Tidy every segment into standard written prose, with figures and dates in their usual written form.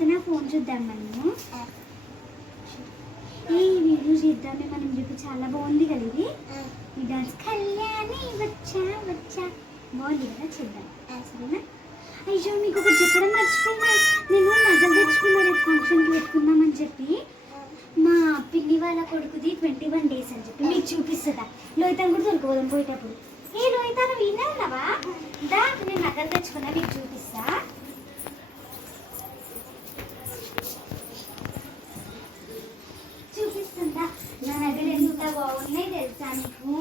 కీర్తన phone చూద్దాం మనము. ఈ వీడియో చేద్దామే మనం చెప్పి చాలా బాగుంది కదా ఇది. ఈ డాన్స్ కళ్యాణి వచ్చా వచ్చా బాగుంది కదా, చేద్దాం సరేనా. అయ్యో మీకు ఒకటి చెప్పడం మర్చిపోయినా, నేను నగలు తెచ్చుకున్నా రేపు ఫంక్షన్కి పెట్టుకుందామని చెప్పి. మా పిన్ని వాళ్ళ కొడుకుది 21 days అని చెప్పి మీకు చూపిస్తుందా. లోహితాన్ని కూడా దొరికిపోదాం పోయేటప్పుడు. ఏ లోహితాను విన్నా ఉన్నావా? దా నేను నగలు తెచ్చుకున్నా మీకు చూపిస్తా. చూపిస్తుందా నా నగలు ఎంత బాగున్నాయి తెలుసా నీకు.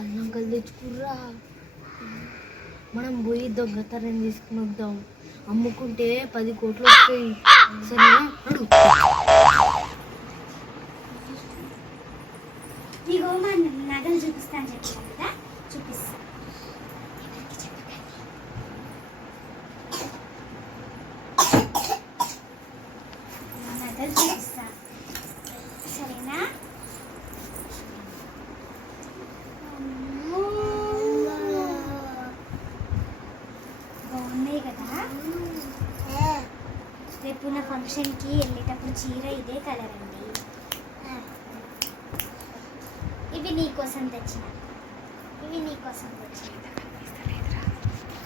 అన్నంకలు తెచ్చుకుర్రా, మనం పోయి దొంగతనం తీసుకుని వద్దాం. అమ్ముకుంటే 10 కోట్లు వస్తాయి. సరేనా? ఇగో మా నగలు చూపిస్తాను చెప్పాను కదా, చూపిస్తా. నగలు చూపిస్తా సరేనా. బాగున్నాయి కదా. రేపు నా ఫంక్షన్కి వెళ్ళేటప్పుడు చీర ఇదే కలర్ అండి. ఇవి నీకోసం తెచ్చిన, ఇవి నీకోసం తెచ్చిన,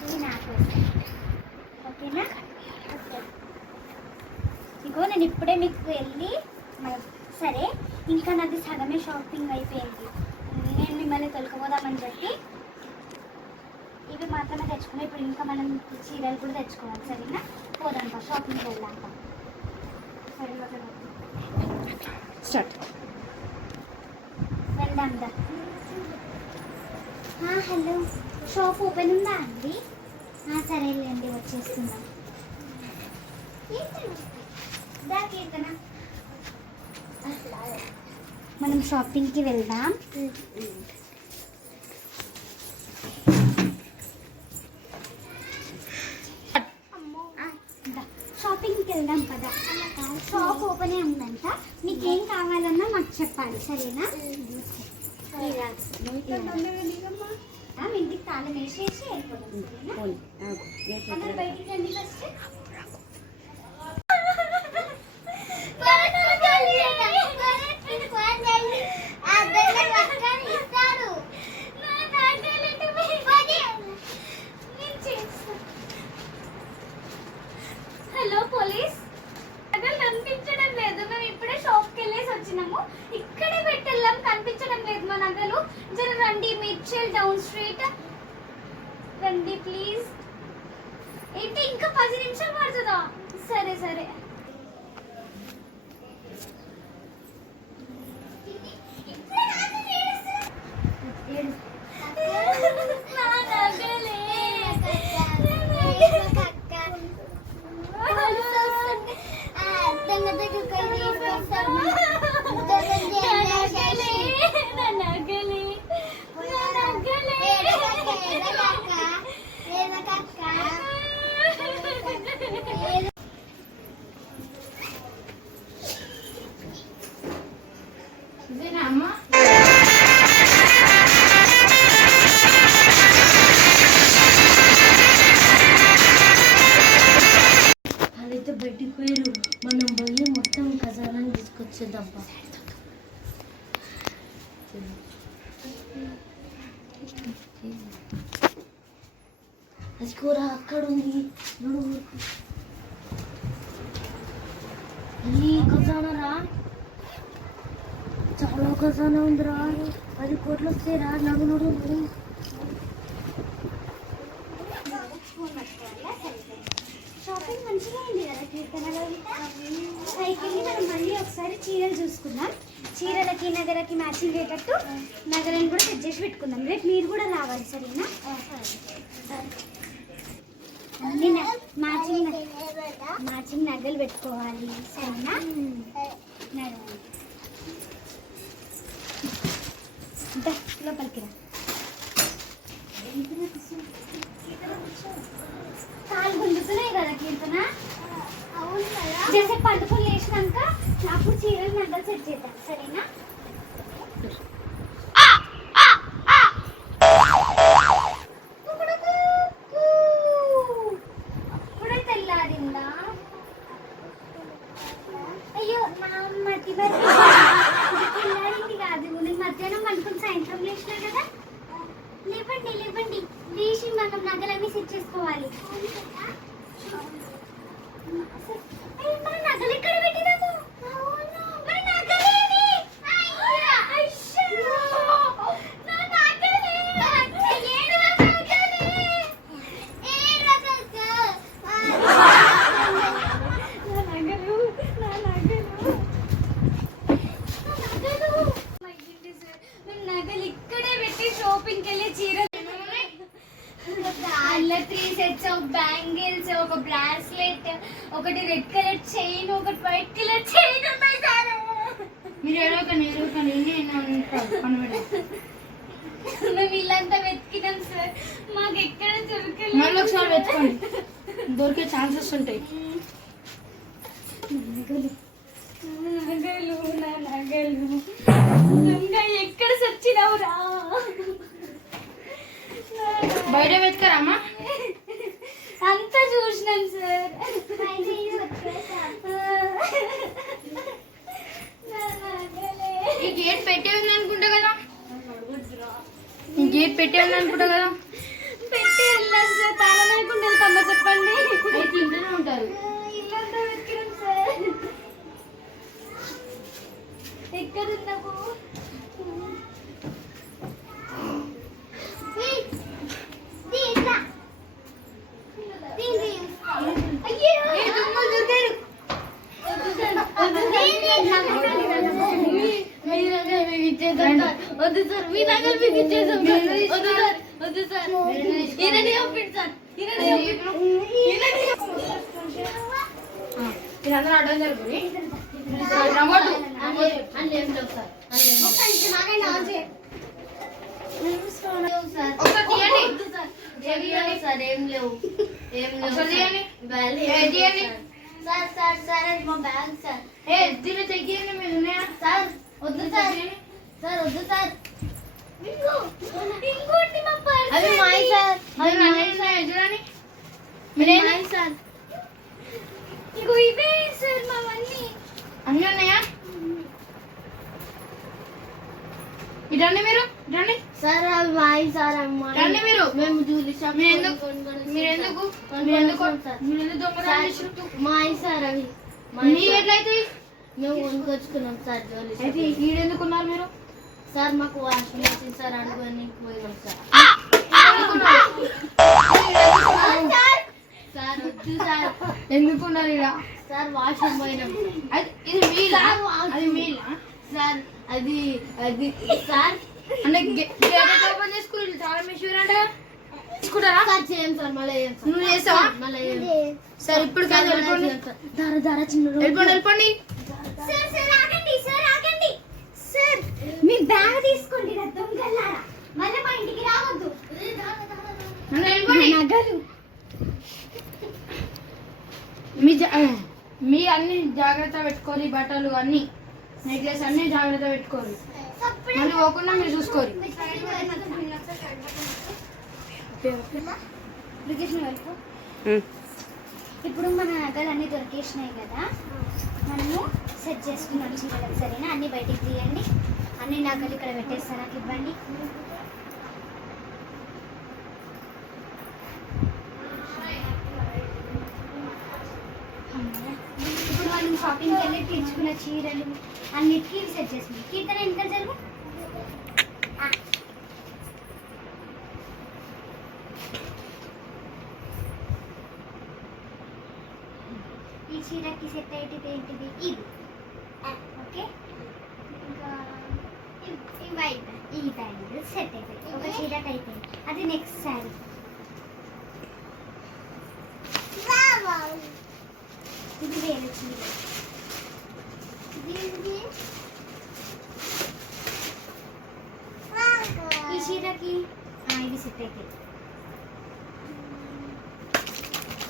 ఇవి నాకోసం. ఓకేనా? ఇగో నేను ఇప్పుడే మీకు వెళ్ళి సరే ఇంకా నాది సగమే షాపింగ్ అయిపోయింది. నేను మిమ్మల్ని తొలకపోదామని చెప్పి ఇవి మాత్రమే తెచ్చుకున్నాం. ఇప్పుడు ఇంకా మనం చీరలు కూడా తెచ్చుకోవాలి సరేనా. పోదాం షాపింగ్కి వెళ్దాం. సరే స్టార్ట్ వెళ్దాం దా. హలో, షాప్ ఓపెన్ ఉందా అండి? సరేలేండి వచ్చేస్తున్నాం. కీర్తన మనం షాపింగ్కి వెళ్దాం. షాపింగ్కి వెళ్దాం కదా. షాప్ ఓపెనే ఉందంట. మీకేం కావాలన్నా మాకు చెప్పాలి సరేనా. ఇంటికి తాళం వేసేసి వెళ్ళిపోతాం. బయటికి రండి ఫస్ట్. హలో పోలీస్, నగలు కనిపించడం లేదు. మేము ఇప్పుడే షాప్కి వెళ్ళేసి వచ్చినాము. ఇక్కడే పెట్టెళ్ళాం, కనిపించడం లేదు మా నగలు. జర రండి, మిర్చిల్ డౌన్ స్ట్రీట్ రండి ప్లీజ్. ఏంటి ఇంకా 10 నిమిషాలు పడుతుందా? సరే సరే. వాళ్ళైతే బయటికి పోయారు. మనం పోయి మొత్తం ఖజానాన్ని తీసుకొచ్చేద్దాం. అది కూర అక్కడ ఉంది. ఈ ఖజానా చాలా ఖజానా ఉందిరా. 10 కోట్లు వస్తాయిరా. నడు నడు నడు. షాపింగ్ మంచిగా ఉంది కదా కీర్తనలో. పైకి మనం మళ్ళీ ఒకసారి చీరలు చూసుకుందాం. చీరలకి నగలకి మ్యాచింగ్ అయ్యేటట్టు నగలను కూడా సెట్ చేసి పెట్టుకుందాం. రేపు మీరు కూడా రావాలి సరేనా. అన్ని మ్యాచింగ్ నగలు పెట్టుకోవాలి సరేనా. లోపలికి రా. కాలు గుంజుతున్నాయి కదా కీర్తన. అవును కదా. జస్ట్ పండుకొని లేచినాక అప్పుడు చీరలు నగలు సెట్ చేద్దాం సరేనా. సెట్ చేసుకోవాలి. మన నగలు ఎక్కడ పెట్టినాము? మన నగలేవి? అయ్యో! నా నగలే! ఏడవకు నగలే! ఏడవకు! నా నగలు! నా నగలు! నగలు ఇక్కడే పెట్టి షాపింగ్కి వెళ్ళి చీరలు అలా 3 సెట్స్ ఆఫ్ బ్యాంగిల్స్, ఒక బ్రాస్లెట్, ఒకటి రెడ్ కలర్ చైన్, ఒకటి వైట్ కలర్ చైన్ ఉన్నాయి సార్. మీరు ఏడవకండి మేము ఇల్లంతా వెతికినాం సార్, మాకు ఎక్కడ దొరకలేదు. మళ్ళీ ఒకసారి వెతుకోండి, దొరికే ఛాన్సెస్ ఉంటాయి. నగలు నగలు నా నగలు దొంగ ఎక్కడ సచ్చినావురా? బయట వెతకరామా? అంతా చూసినాం సార్. ఈ గేట్ పెట్టే ఉంది అనుకుంటా కదా, ఈ గేట్ పెట్టే ఉంది అనుకుంటా కదా. పెట్టి వెళ్ళాం సార్, తాళం లేకుండా వెళ్తామా చెప్పండి? అయితే ఇంట్లోనే ఉంటారు. ఇల్లంతా వెతికినాం సార్. ఎక్కడున్నావు? వద్దు సార్, మీ నగలు మీకు ఇచ్చేసాం. వద్దు సార్, వద్దు సార్, ఈయనని పంపిండి సార్, మీరందరూ అడ్డం జరుగుతుంది. వద్దు సార్, సార్ వద్దు సార్. ఇంకోటి మా పర్స్. అవి మాయి సార్, అవి చూడండి. మీరేం సార్? ఇగో ఇవే సార్ మావన్నీ. అన్నీ ఉన్నాయా? ఇదండి మీరు రండి సార్, అవి మాయి సార్, అమ్మాయి. రండి మీరు. మేము జ్యూలరీ షాప్ మీరెందుకు దొంగతనం చేసినట్టు? మాయి సార్, అవి నీ ఎట్లయితే మేము కొనుకొచ్చుకున్నాం సార్ జ్యువెలరీ షాప్. అయితే ఈడెందుకున్నారు మీరు? సార్ మాకు వాషింగ్ మెషిన్ సార్ అనుకొని పోయినాం సార్. సార్ వద్దు సార్. ఎందుకున్నారు ఇలా? సార్ వాషింగ్ పోయినాం సార్. ఇది మీలా? అది మీలా సార్? అది అది సార్ అంటే గేట్ ఓపెన్ చేసుకుని చాలా మిషన్ అంటే తీసుకుంటారా? సార్ చేయం సార్, మళ్ళీ చేయం సార్. నువ్వు చేస్తావా? మళ్ళీ సార్ ఇప్పుడు కాదు, వెళ్ళిపోండి. వెళ్ళిపోండి. సార్ సార్ ఆగండి, సార్ ఆగండి. సార్ మీ బ్యాగ్ తీసుకోండి రా దొంగలారా, మళ్ళీ మా ఇంటికి రావద్దు. వెళ్ళిపోండి. నగలు మీ అన్ని జాగ్రత్త పెట్టుకోరి, బట్టలు అన్ని నెక్లెస్ అన్ని జాగ్రత్త పెట్టుకోరు. మళ్ళీ పోకుండా మీరు చూసుకోరు. ఇప్పుడు మన నగలు అన్ని దొరికేసినాయి కదా, మనము సెట్ చేసుకున్నాం చీరలకు. సరేనా? అన్ని బయటికి తీయండి. అన్ని నగలు ఇక్కడ పెట్టేస్తాను, నాకు ఇవ్వండి. ఇప్పుడు మనం షాపింగ్కి వెళ్ళి తీర్చుకున్న చీరలు అన్నిటికీ సెట్ చేస్తున్నాం. కీర్తన ఇంకా జరుగు. ఈ చీరకి సెట్ అయ్యేటివి ఏంటివి? ఇది ఓకే. ఇంకా ఈ వైట్, ఈ బ్యాంగిల్ సెట్ అయిపోయింది. ఒక చీరకి అయిపోయింది. అది నెక్స్ట్ శారీ. ఇది వేరే చీర. ఈ చీరకి ఇది సెట్ అయిపోయింది.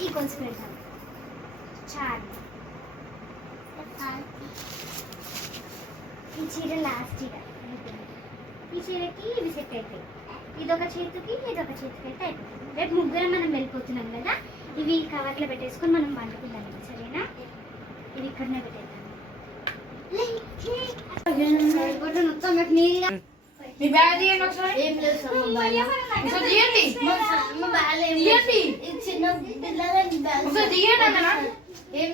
ఈ కొంచెం పెడతాను చాలు. ఈ చీర లాస్ట్ చీర. ఈ చీరకి ఇవి సెట్ అయిపోయి, ఇదొక చేతికి ఇదొక చేతికి అయితే అయిపోతుంది. రేపు ముగ్గురం మనం వెళ్ళిపోతున్నాం కదా, ఇవి కవర్లో పెట్టేసుకొని మనం వండుకుందాం. సరేనా? ఇవి ఇక్కడనే పెట్టేద్దాం. మొత్తం నీళ్ళ మీ బ్యాగ్ తీయండి ఒకసారి. ఏం లేదు సార్ మా బ్యాగ్. ఒకసారి తీయండి. మా బ్యాగ్ ఏం లేదు. తీయండి. ఇది చిన్న పిల్లల బ్యాగ్. ఒకసారి తీయండి అన్న. ఏం